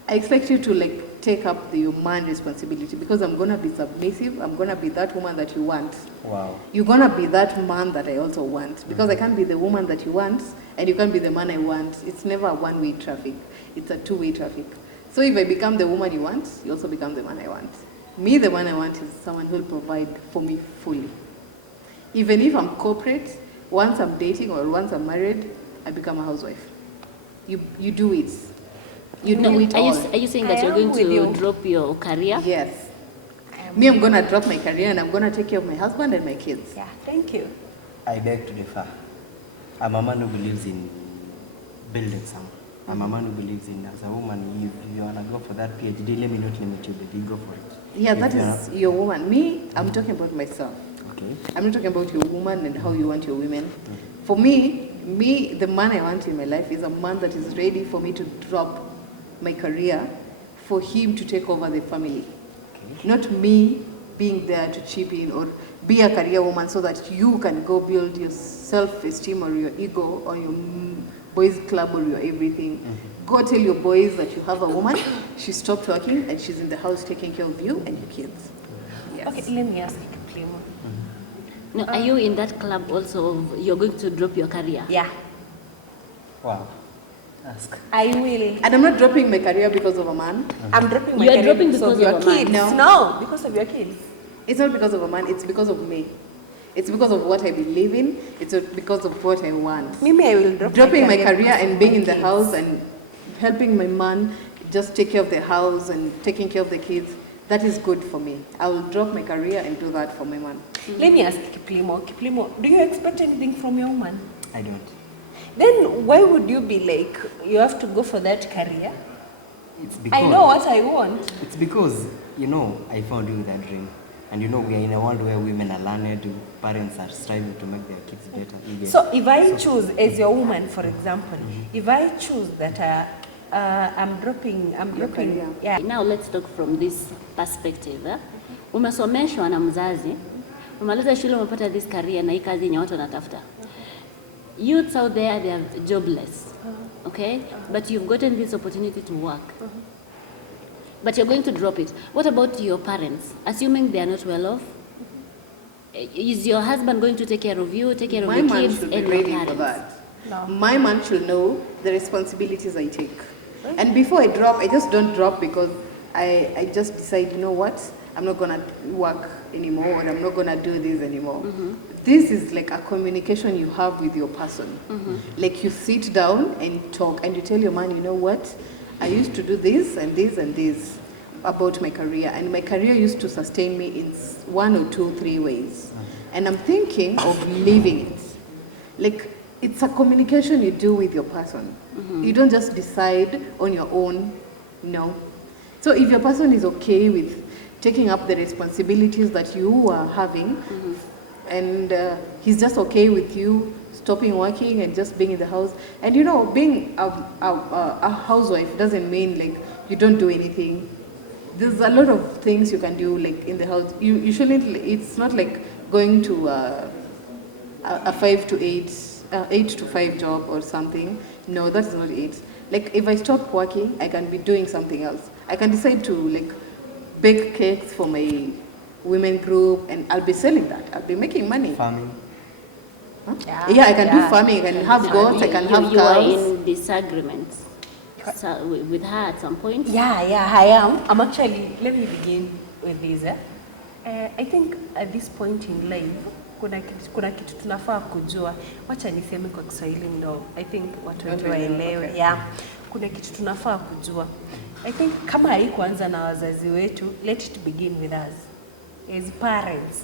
I expect you to like take up the man responsibility because I'm gonna be submissive. I'm gonna be that woman that you want. Wow. You're gonna be that man that I also want because I can't be the woman that you want, and you can't be the man I want. It's never a one-way traffic. It's a two-way traffic. So if I become the woman you want, you also become the man I want. Me, the man I want is someone who will provide for me fully. Even if I'm corporate, once I'm dating or once I'm married, I become a housewife. You do it. You do it all. Are you saying that I you're am going with to you. drop your career? Yes. Me, I'm going to drop my career and I'm going to take care of my husband and my kids. Yeah, thank you. I beg to differ. I'm a man who believes in building something. I'm a man who believes in, as a woman, if you want to go for that PhD, let me not limit you, baby, go for it. Yeah, If that you're is your woman. Me, I'm talking about myself. Okay. I'm not talking about your woman and how you want your women. For me, the man I want in my life is a man that is ready for me to drop my career for him to take over the family. Okay. Not me being there to chip in or be a career woman so that you can go build your self-esteem or your ego or your boys club or your everything. Go tell your boys that you have a woman, she stopped working and she's in the house taking care of you and your kids. Yes. Okay, let me ask you, Kiplimo. No, are you in that club also of you're going to drop your career? Yeah, Wow. Ask. I will. And I'm not dropping my career because of a man. I'm dropping my You are career dropping because of because your of a man. kids. No. No, because of your kids. It's not because of a man, it's because of me. It's because of what I believe in, it's because of what I want. Maybe I will drop Dropping my career because and of being my in the kids. house and helping my man just take care of the house and taking care of the kids, that is good for me. I will drop my career and do that for my man. Let me ask Kiplimo. Kiplimo, do you expect anything from your woman? I don't. Then why would you be like, you have to go for that career? It's because I know what I want. It's because, you know, I found you with a dream. And you know, we are in a world where women are learned, parents are striving to make their kids better. You get- So if I choose as your woman, for example, if I choose that I'm dropping, career. yeah. Now let's talk from this perspective. Umesomeshwa na mzazi, umaliza shule umepata this career na hii kazi yenye watu wanatafuta. Youths out there, they are jobless, okay? But you've gotten this opportunity to work. But you're going to drop it. What about your parents? Assuming they are not well off, is your husband going to take care of you, take care of My the man kids should be and your ready for parents? that. My man should know the responsibilities I take. And before I drop, I just don't drop because I just decide, you know what, I'm not gonna work anymore, or I'm not gonna do this anymore. This is like a communication you have with your person. Like you sit down and talk, and you tell your man, you know what, I used to do this and this and this about my career, and my career used to sustain me in 1 or 2, 3 ways, and I'm thinking of leaving it. Like, it's a communication you do with your person. You don't just decide on your own, no. So if your person is okay with taking up the responsibilities that you are having, and he's just okay with you stopping working and just being in the house, and you know, being a housewife doesn't mean like you don't do anything. There's a lot of things you can do like in the house. You shouldn't, it's not like going to a 5 to 8, 8 to 5 job or something. No, that's not it. Like if I stop working, I can be doing something else. I can decide to like bake cakes for my women group, and I'll be selling that. I'll be making money. Farming. Huh? Yeah, I can do farming. I can have goats. I can have You are cows. in disagreements with her at some point. Yeah, I am. I'm actually, let me begin with this. I think at this point in life, kuna kitu tunafaa kujua. Wacha niseme kwa Kiswahili ndo I think watu wetu waelewe. Okay. Yeah. Kuna kitu tunafaa kujua. I think kama haikuanza na wazazi wetu, let it begin with us. As parents,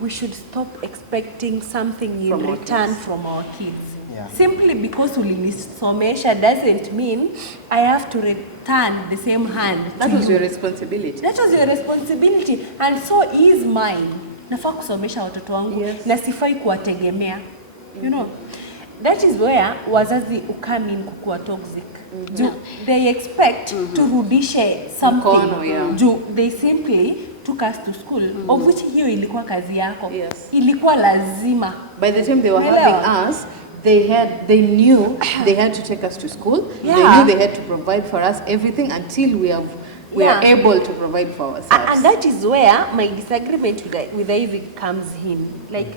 we should stop expecting something in From our return kids. from our kids. Yeah. Simply because ulinisomesha doesn't mean I have to return the same hand. That to was you. your responsibility. That was your responsibility, and so is mine. Nafaa kusomesha watoto wangu, Yes. na sifai kuwategemea. You know, that is where wazazi come in kukuwa toxic. They expect turudishe something. Mkono, yeah. They simply took us to school, of which hiyo ilikuwa kazi yako. Yes. Ilikuwa lazima. By the time they were Umeelewa? having us, they knew they had to take us to school. They Yeah. knew they had to provide for us everything until we are able to provide for ourselves. And that is where my disagreement with Ivy comes in. Like,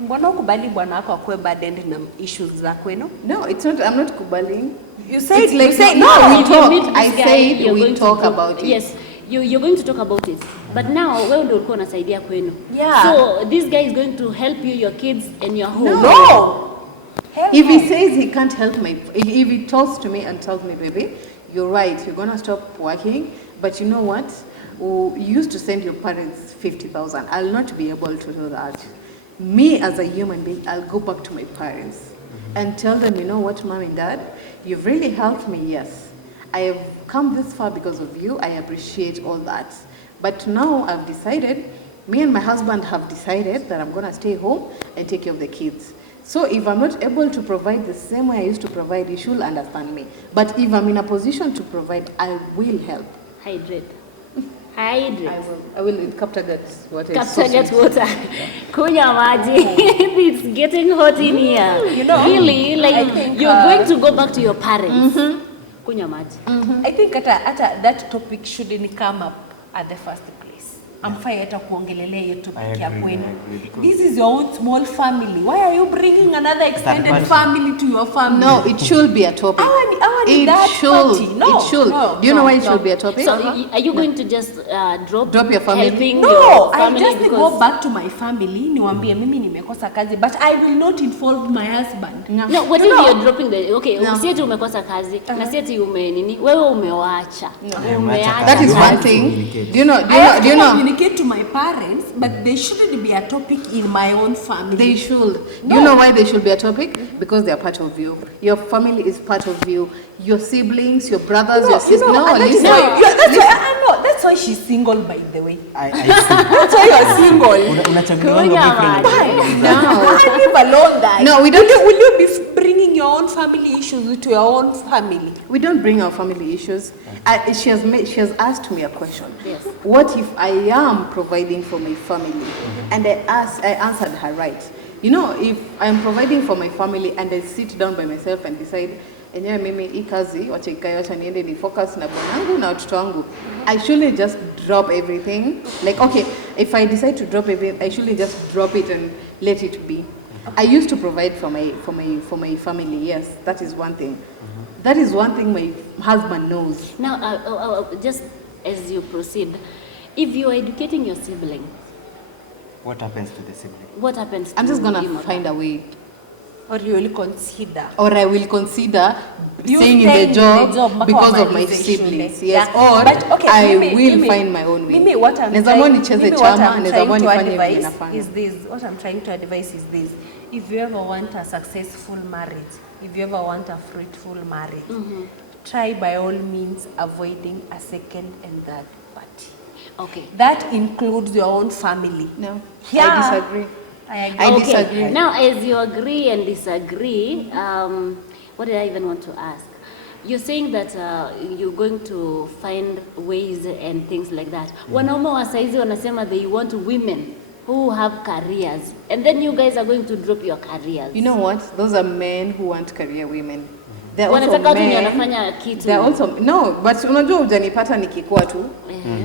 mbona ukubali bwana wako akuwe burdened na issues za kwenu? No, it's not. I'm not kubaling. You said, It's like, you said no, no. we If you talk. meet this I guy, said you're we going to talk go- about it. Yes, you're going to talk about it. But now, wewe ndio ulikuwa unasaidia kwenu. Yeah. So this guy is going to help you, your kids, and your home. No. Hell If he no. says he can't help me, if he talks to me and tells me, baby, you're right, you're gonna stop working, but you know what? Oh, you used to send your parents 50,000. I'll not be able to do that. Me as a human being, I'll go back to my parents and tell them, you know what, mom and dad, you've really helped me, yes. I have come this far because of you. I appreciate all that. But now I've decided, me and my husband have decided that I'm gonna stay home and take care of the kids. So if I'm not able to provide the same way I used to provide, you should understand me. But if I'm in a position to provide, I will help. Hydrate. Hydrate. I will in Kaptagat water. is so Kaptagat sweet. water. Kunya maji. It's getting hot in here. You know, really, like I think, you're going to go back to your parents. Kunya maji. I think hata that topic shouldn't come up at the first place. Amfai hata kuongelelea hiyo topic ya I agree, kwenu. I agree, because- This is your own small family. Why are you bringing another extended party. family to your family? No, it should be a topic. Hawa ni It that should. party. No, It should. no, Do you know no, why it no. should be a topic? So are you going to just drop Drop your family? helping No, your I family just because go back to my family, niwaambie mimi nimekosa kazi, but I will not involve my husband. No, what if you're dropping the okay, No. si eti umekosa kazi, na si eti ume nini, wewe umewacha. Umeacha That is kazi. one thing. Communicate. Do you know? I have Do to you know? communicate to my parents, but they shouldn't be a topic in my own family. They should. Do No. you know why they should be a topic? Because they are part of you. Your family is part of you. Your siblings, your brothers, your sisters. No, and that is listen. why, that's why she's single, by the way. I see. That's why you're single. Unachaguliwa Kunya boyfriend. maji. No. I live alone, guys. No, we don't- Will you be bringing your own family issues into your own family? We don't bring our family issues. She has asked me a question. Yes. What if I am providing for my family? And I answered her right. You know, if I'm providing for my family and I sit down by myself and decide, enyewe mimi hii kazi wacha ikae, wacha niende ni focus na bwanangu na watoto wangu, I shouldn't just drop everything. Like, okay, if I decide to drop everything, I shouldn't just drop it and let it be. I used to provide for my family. Yes, that is one thing. That is one thing my husband knows. Now, just as you proceed, if you are educating your sibling, What happens to the sibling? what happens to I'm just gonna him or find her? a way, Or you will consider. or I will consider You staying in staying the job mpaka because of my wamalize siblings. shule. Yes, Yeah. or But, okay, I mimi- will mimi- find my own way. Mimi what I'm Naweza amua trying- nicheze mimi what chama, I'm naweza trying amua to nifanye vile advise nafanya. is this. What I'm trying to advise is this. If you ever want a successful marriage, if you ever want a fruitful marriage, try by all means avoiding a second and third party. Okay. That includes your own family. No, Yeah. I disagree. I agree. I Okay. disagree. Now, as you agree and disagree, what did I even want to ask? You're saying that you're going to find ways and things like that. Wanaume wa saizi wanasema they want women who have careers, and then you guys are going to drop your careers. You know what? Those are men who want career women. They're also Wanataka watu wenye men. wanafanya kitu. They're also no, but unajua hujanipata nikikuwa tu.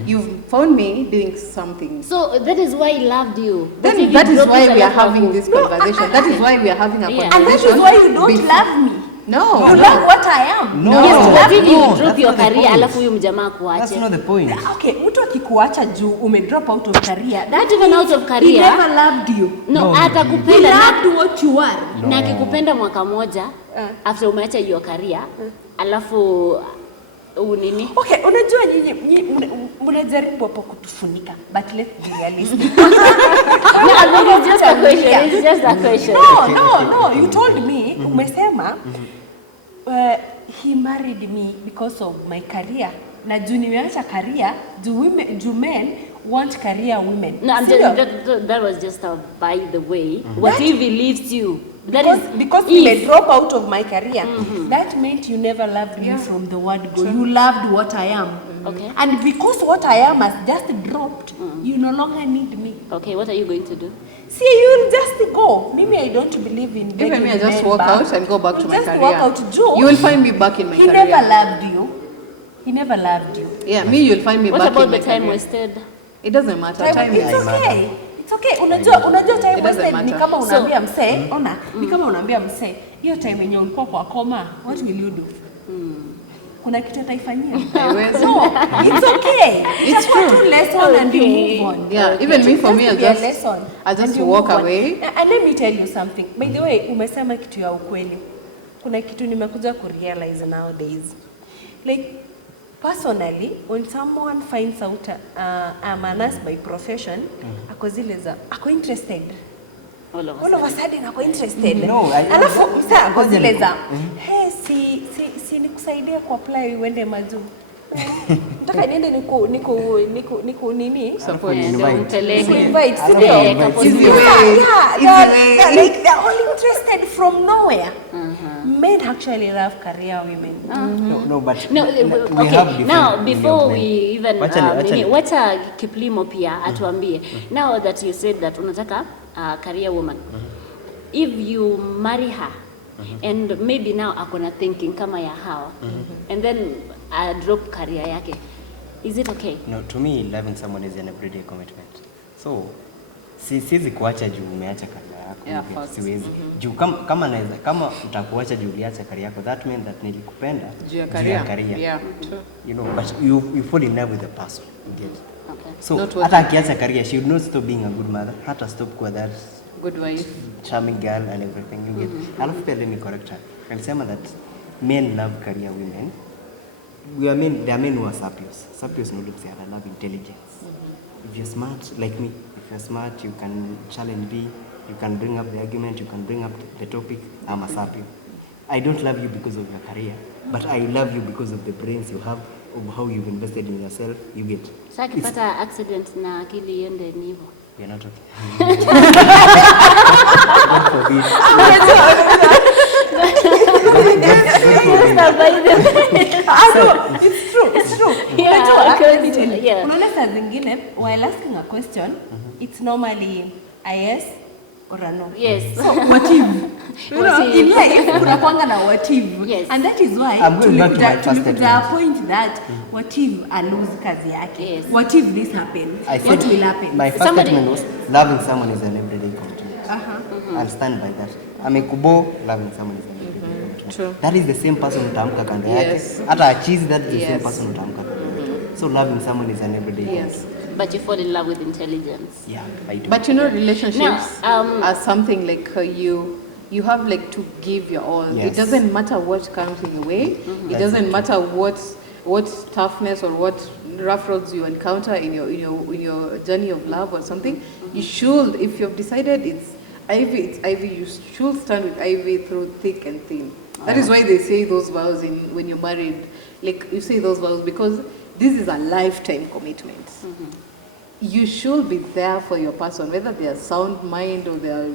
You've found me doing something. So that is why he loved you. But if Then you that is drop why it, we are alafu having aku- this conversation. That is why we are having a Yeah. And that conversation. is why you don't before- love me. No. You love what I am. No. Yes, No, but if you no, drop that's your not the career, point. alafu huyu mjamaa That's kuache. not the point. Okay, mtu akikuacha juu ume drop out of career. Not even out of He career. never loved you. No, He atakupenda na loved what you are. na akikupenda mwaka moja after umeacha hiyo career, alafu nini? Okay, unajua nyinyi mnajaribu hapo kutufunika, but let's be realistic. No, I mean, it's just a question. It's just a question. No, you told me, umesema he married me because of my career. Na juu nimeacha career, do men want career women. No, I'm Sindio? just, that was just a by the way. What if he leaves you? That is because if. you may drop out of my career. That meant you never loved me from the word go. You loved what I am. Okay. And because what I am has just dropped, you no longer need me. Okay, what are you going to do? See, you'll just go. Maybe I don't believe in begging Even me, I just men walk back. out and go back to You my just career. walk out. Joe, You will find me back in my he career. never loved you. He never loved you. Yeah, me, you'll find me What back about in my the time career. wasted? It doesn't matter. Time It's is okay. It's okay. Unajua time It doesn't wasted ni matter. kama unaambia msee, ona, ni kama unaambia msee, hiyo time yenye ulikuwa kwa koma, what will you do? Kuna kitu ataifanyia? Haiwezi. No, it's okay. It's Itakuwa true. tu lesson and you Okay. move on. Yeah, even me, for me, Just I'll be a just, lesson I'll just and you walk move on. away. And let me tell you something. By the way, umesema kitu ya ukweli. Kuna kitu nimekuja kurealize nowadays. Like, personally, when someone finds out I'm a nurse by profession, ako zile za, ako interested. All of All of a sudden ako interested. No, Alafu msa ako ngoja zile niku- za, hey, si nikusaidie kuapply uende majuu. Nataka niende niku nini? Support. Yeah, ndio umpeleke. Invite, si Alafu ndio? invite. Couple Easy people. way. Yeah, Easy way. like they're all interested from nowhere. Men actually love career women. No, but No, we okay. have different Now, opinion before of we men. even Wachani- wacha Kiplimo pia atuambie. Now that you said that unataka career woman, if you marry her and maybe now akona thinking kama ya hawa and then drop career yake, is it okay? No, to me, loving someone is an everyday commitment. So, siwezi kuacha juu umeacha career yako. Yeah, Hivi, facts. siwezi. Juu kama utakuacha juu uliacha career yako, that means that nilikupenda Juu ya juu ya career. career. Yeah, true. You know, but you fall in love with the person. You get. Okay. So, Not what hata you- akiacha career, she would not stop being a good mother. Hata stop kuwa that Good wife. charming girl and everything. You get. Alafu pia let me correct her. Alisema that men love career women. There are men who are sapios. Sapios no looks I love intelligence. If you're smart like me, if you're smart, you can challenge me, you can bring up the argument, you can bring up the topic. I'm a sapio. I don't love you because of your career, but I love you because of the brains you have, of how you've invested in yourself. You get. Sasa akipata accident na akili iende ni hivyo. You're not okay. God forbid. It's true. Yeah, Unajua, okay, let me tell you. yeah. Unaona saa zingine while asking a question, it's normally a yes or a no. Yes. So what if? You know, What if? in life kuna kwanga na what if. Yes. And that is why I'm going back to my first tulikuja a point that what if I lose kazi yake. Yes. What if this happens? I What said will happen? my first Somebody- statement was loving someone is an everyday commitment. I'll stand by that. Amekubo, loving someone is an everyday commitment. partner. True. That is the same person utaamka kando yake. Yes. Hata achizi, that is the same Yes. person utaamka kando yake. So loving someone is an everyday thing. Yes. But you fall in love with intelligence. Yeah, I do. But you know, relationships Now, are something like you have like to give your all. Yes. It doesn't matter what comes in your way. It That's doesn't true. matter what toughness or what rough roads you encounter in your journey of love or something. You should, if you've decided it's Ivy, you should stand with Ivy through thick and thin. That is why they say those vows when you're married. Like you say those vows because this is a lifetime commitment. You should be there for your person, whether they are sound mind or they are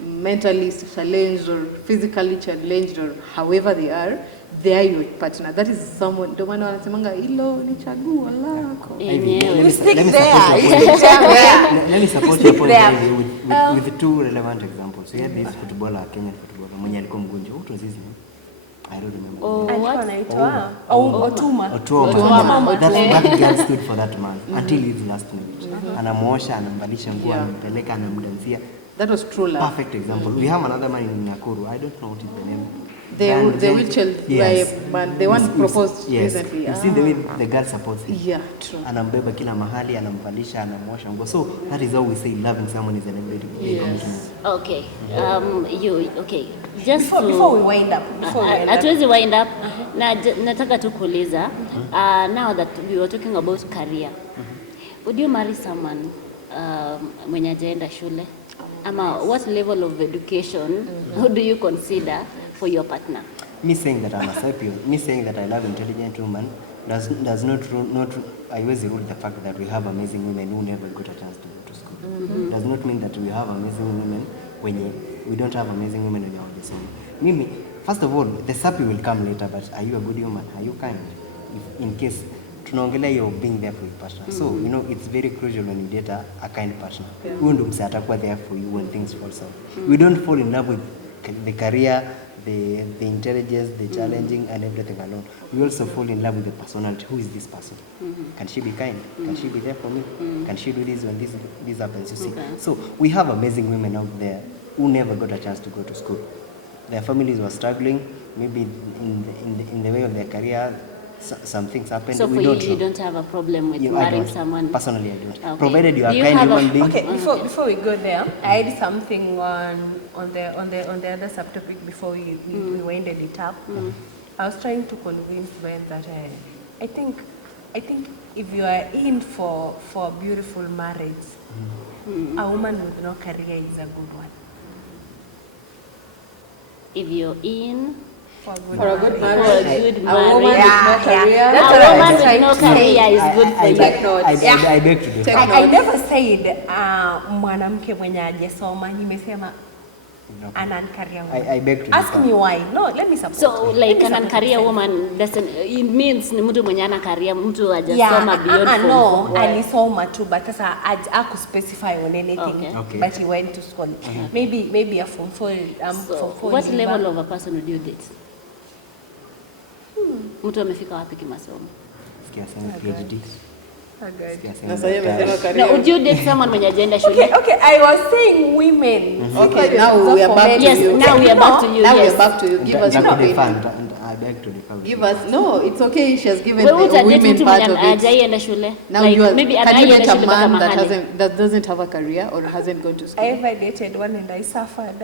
mentally challenged or physically challenged or however they are your partner. That is someone, ndio maana wanasemanga hilo ni chaguo lako. Yenyewe. Let me You su- stick let me there. support You your stick point. there. Let me support Stick your point there. Ivy, with two relevant examples. We had this footballer, Kenyan footballer, mwenye alikuwa mgonjwa. What was his name? I don't remember. Oh, Alikuwa what? anaitwa Otuma. Otuoma. That girl stood for that man until his last minute. Anamuosha, anambalisha nguo, Yeah. anampeleka, anamdansia. That was true love. Perfect example. We have another man in Nakuru. I don't know what is the name. The wheelchair man, the one proposed yes. recently. You've seen the way the girl supports him. Yeah, true. Anambeba kila mahali, anamvalisha, anamwosha nguo. So that is how we say loving someone is an everyday commitment. Okay. Okay. Just Before we wind up. hatuwezi wind up. Nataka tu kuuliza. Now that we were talking about career. Would you marry someone mwenye hajaenda shule? Ama what level of education do you consider for your partner? Me saying that I'm a sapio, me saying that I love intelligent women does not I always rule the fact that we have amazing women who never got a chance to go to school. Does not mean that we have amazing women when we don't have amazing women when you're the same. Mimi, first of all, the sapio will come later, but are you a good woman? Are you kind? If, in case tunaongelea you're being there for your partner. So, you know, it's very crucial when you date a kind partner. Huyo ndo mse atakuwa there for you when things fall south. We don't fall in love with the career, the intelligence, the challenging and everything alone. We also fall in love with the personality. Who is this person? Can she be kind? Can she be there for me? Can she do this when this happens? You see. So we have amazing women out there who never got a chance to go to school. Their families were struggling, maybe in the way of their career. Some things happen. So for you don't have a problem with marrying someone? Personally, I don't. Okay. Provided you are Do you kind have human being. Okay, before we go there, I had something on the other subtopic before we winded it up. I was trying to convince Ben that I think if you are in for a beautiful marriage, a woman with no career is a good one. If you're in For a good for marriage. a good A woman marriage, with no career. That's a what I woman was with trying no to say. career is good for you. Take notes. I beg to differ. I never said mwanamke mwenye hajasoma, nimesema No. an uncareer woman. I beg to Ask differ. me why. No, let me support. So like Let me an support career myself. woman doesn't, it means ni mtu mwenye ana career, mtu hajasoma beyond form no, four. alisoma tu but sasa aku specify on anything. Okay. But he went to school. Maybe a form 4 So form 4 what in level Zimbabwe. of a person would you date? Mtu amefika wapi kimasomo? Sikia sema PhD. Oh, God. Sikia sema Na sasa hivi daktari. amesema No, would career. you date someone mwenye hajaenda shule? Okay, I was saying women. Okay, now we are back to Yes, you. now we are back to you. Now we Yes. are back to you. Give us your Ndakudefer, opinion. I beg to differ. Give us, no, it's okay. She has given Wewe the utadate women mtu part mwenye of it. hajaienda shule? Now Like, you are, maybe can you hajaienda date a shule mpaka man mahali. that doesn't have a career or hasn't gone to I school? ever dated one and I suffered.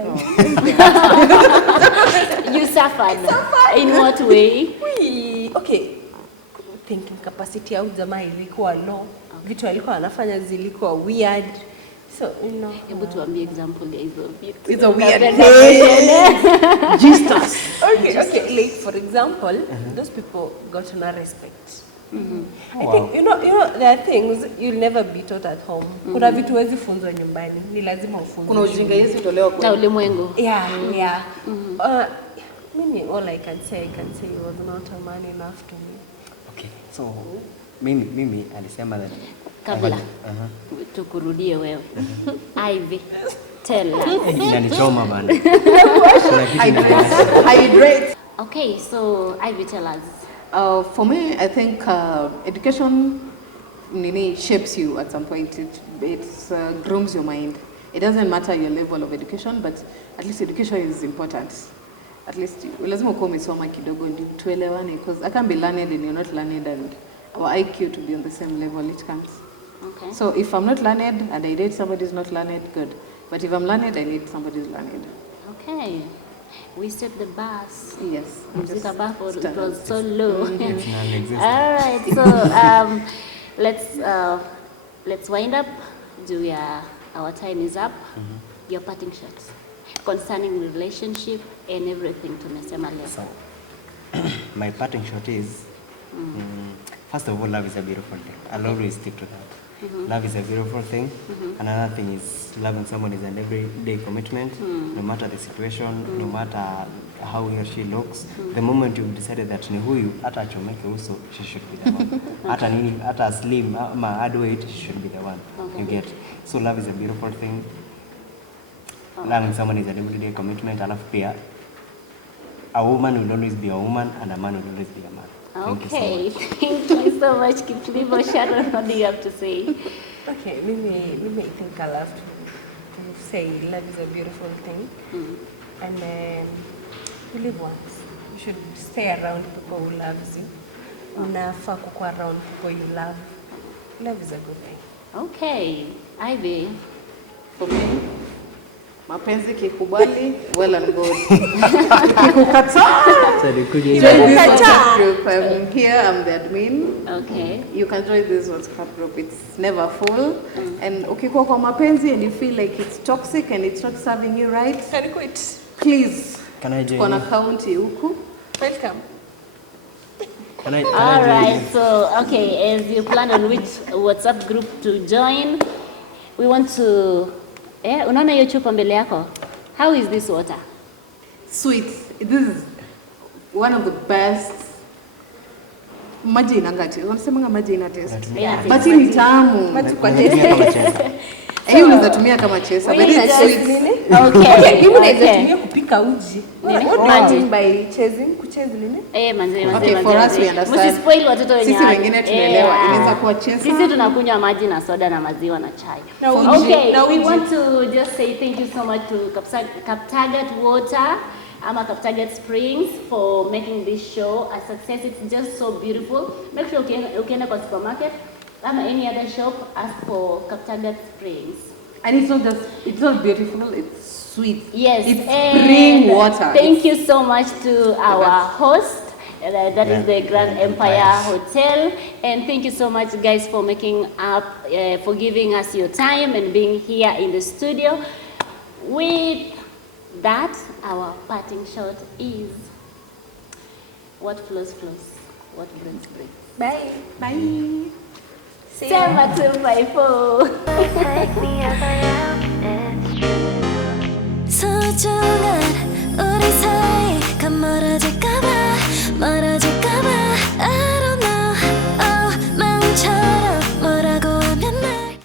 You suffered. In what way? Okay, thinking capacity au jamaa ilikuwa low. Vitu alikuwa anafanya zilikuwa weird. So, you know. Hebu tuambie example ya hizo vitu. It's a weird Okay. Like for example, those people got no respect. I think you know there are things you'll never be taught at home. Kuna vitu huwezi funzwa nyumbani, ni lazima ufunzwe. Kuna ujinga Yesu tolewa Na kwa. ulimwengu. Yeah. Mimi all I can say he was not a man enough to me. Okay. So mimi alisema that Kabla tukurudie wewe. Ivy, tell us. inanichoma bana. Kuna kitu inanichoma. Hydrate. Okay, so Ivy, tell us. For me, I think education shapes you at some point. It grooms your mind. It doesn't matter your level of education, but at least education is important. at least lazima ukuwa umesoma kidogo ndio tuelewane, because I can't be learned and you're not learned, and our IQ to be on the same level it comes. Okay. So if I'm not learned and I date somebody who's not learned, good. But if I'm learned, I need somebody who's learned. Okay. We set the bars. Yes. Was it a bar or it Standard. was so low? It's non-existent. All right. So let's wind up. Our time is up. Your parting shots concerning relationship and everything tumesema leo. So, my parting shot is, first of all, love is a beautiful thing. I'll always stick to that. Love is a beautiful thing. Another thing is loving someone is an everyday commitment, no matter the situation, no matter how he or she looks. The moment you've decided that ni huyu, hata achomeke uso, she should be the one. Hata slim, add weight, she should be the one. Okay. You get. So love is a beautiful thing. Loving someone is an everyday commitment. Alafu pia, a woman will always be a woman and a man will always be a man. Okay. Thank you so much, Kiplimo. Sharon, what do you have to say? Okay, maybe I think I'll have to say love is a beautiful thing. And you live once. You should stay around people who loves you. Unafaa kukuwa around people you love. Love is a good thing. Okay. Ivy. For me, mapenzi kikubali, well and good. Kikukataa, join this WhatsApp group. I'm here, I'm the admin. Okay. You can join this WhatsApp group. It's never full. And ukikuwa kwa mapenzi and you feel like it's toxic and it's not serving you right, Can you quit? please, Can I join kuna you? county huku. Welcome. Can I All join right. you? So, okay, as you plan on which WhatsApp group to join, we want to. Unaona hiyo chupa mbele yako? How is this water? Sweet. This is one of the best. Maji inanga taste. Wanasemanga maji ina taste. Yeah. But hii ni tamu. Maji kwa Natumia kama cheza. Hiyo unaweza tumia kama chesa. We But it's just- sweet. Nini? Okay. Hivi unaweza Okay. tumia kupika uji. Nini? What do you Maji. mean by chasing? Kuchezi nini? Manze. Okay, for us we understand. Msispoil watoto wenye. Sisi wengine tunaelewa. Inaweza kuwa chesa. Sisi tunakunywa maji na soda na maziwa na chai. Na uji. Okay, Na we uji. want to just say thank you so much to Kaptagat Water, Kaptagat Springs for making this show a success. It's just so beautiful. Make sure ukienda kwa supermarket ama any other shop, ask for Kaptagat Springs. And it's not beautiful, it's sweet. Yes, It's and spring water. Thank you so much to our host. That is the Grand Empire Hotel. And thank you so much, guys, for making up, for giving us your time and being here in the studio. With that, our parting shot is what flows, flows. What brings, brings. Bye. Bye. See you. Sema 254. Take me as I am, it's true. 소중한 우리 사이 가물어질